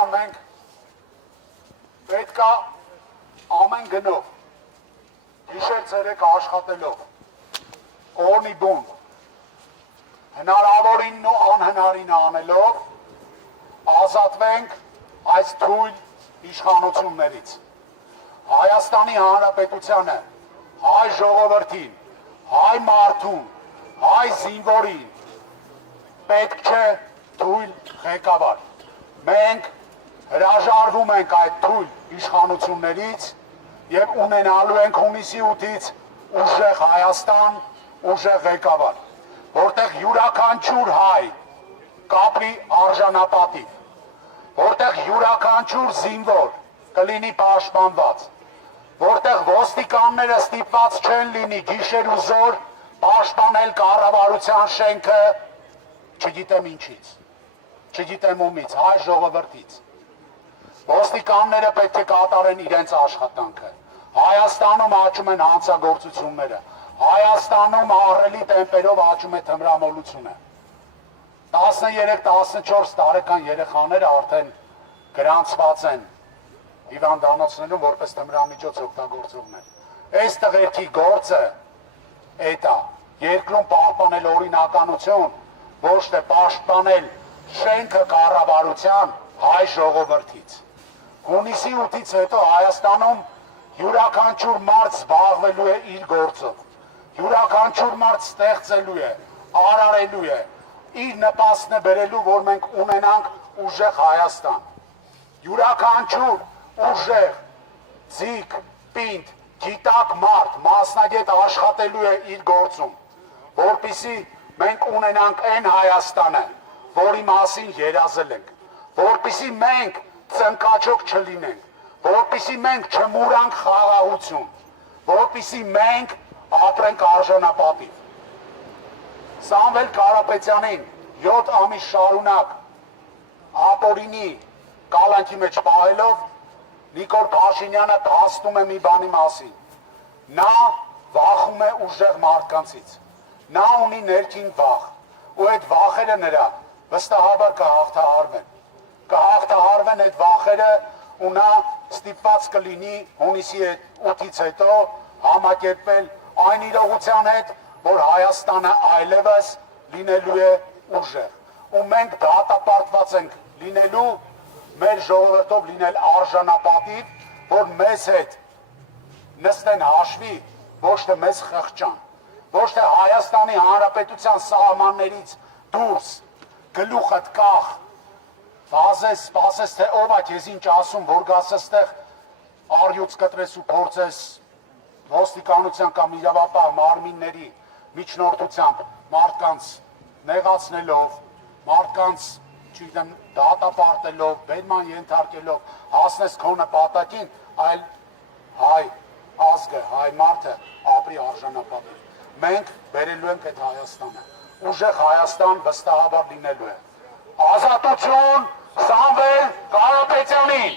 ջան, մենք պետք է ամեն գնով, գիշեր ցերեկ աշխատելով, օրնի բուն, հնարավորինն ու անհնարինը անելով, ազատվենք այս թույլ իշխանություններից։ Հայաստանի Հանրապետությանը, հայ ժողովրդին, հայ մարդուն, հայ զինվորին պետք չէ թույլ ղեկավար։ Մենք հրաժարվում ենք այդ թույլ իշխանություններից եւ ունենալու ենք հունիսի 8-ից ուժեղ Հայաստան, ուժեղ ղեկավար, որտեղ յուրաքանչյուր հայ կապրի արժանապատիվ, որտեղ յուրաքանչյուր զինվոր կլինի պաշտպանված, որտեղ ոստիկանները ստիպված չեն լինի գիշեր ու զոր պաշտպանել կառավարության շենքը, չգիտեմ ինչից, չգիտեմ ումից, հայ ժողովրդից։ Ոստիկանները պետք է կատարեն իրենց աշխատանքը։ Հայաստանում աճում են հանցագործությունները, Հայաստանում ահռելի տեմպերով աճում է թմրամոլությունը։ 13-14 տարեկան երեխաները արդեն գրանցված են հիվանդանոցներում որպես թմրամիջոց օգտագործողներ։ Այս տղերքի գործը էդ է, երկրում պահպանել օրինականություն, ոչ թե պաշտպանել շենքը կառավարության հայ ժողովրդից։ Հունիսի 8-ից հետո Հայաստանում յուրաքանչյուր մարդ զբաղվելու է իր գործով, յուրաքանչյուր մարդ ստեղծելու է, արարելու է, իր նպաստն է բերելու, որ մենք ունենանք ուժեղ Հայաստան։ Յուրաքանչյուր ուժեղ, ձիգ, պինդ, գիտակ մարդ, մասնագետ աշխատելու է իր գործում, որպեսզի մենք ունենանք այն Հայաստանը, որի մասին երազել ենք, որպեսզի մենք ծնկաչոք չլինենք, որպեսզի մենք չմուրանք խաղաղություն, որպեսզի մենք ապրենք արժանապատիվ։ Սամվել Կարապետյանին 7 ամիս շարունակ ապօրինի կալանքի մեջ պահելով Նիկոլ Փաշինյանը փաստում է մի բանի մասին։ Նա վախում է ուժեղ մարդկանցից։ Նա ունի ներքին վախ, ու այդ վախերը նրա վստահաբար կհաղթահարվեն։ Կհաղթահարվեն այդ վախերը, ու նա ստիպված կլինի հունիսի 8-ից հետո համակերպել այն իրողության հետ, որ Հայաստանը այլևս լինելու է ուժեղ։ Ու մենք դատապարտված ենք լինելու մեր ժողովրդով լինել արժանապատիվ, որ մեզ հետ նստեն հաշվի, ոչ թե մեզ խղճան, ոչ թե Հայաստանի Հանրապետության սահմաններից դուրս, գլուխդ կախ, վազես, սպասես, թե ով է քեզ ինչ ասում, որ գաս այստեղ առյուծ կտրես ու փորձես ոստիկանության կամ իրավապահ մարմինների միջնորդությամբ մարդկանց նեղացնելով, մարդկանց չգիտեմ, դատապարտելով, բերման ենթարկելով, հասնես քո նպատակին, այլ հայ ազգը, հայ մարդը ապրի արժանապատիվ։ Մենք բերելու ենք այդ Հայաստանը։ Ուժեղ Հայաստան վստահաբար լինելու է։ Ազատություն Սամվել Կարապետյանին։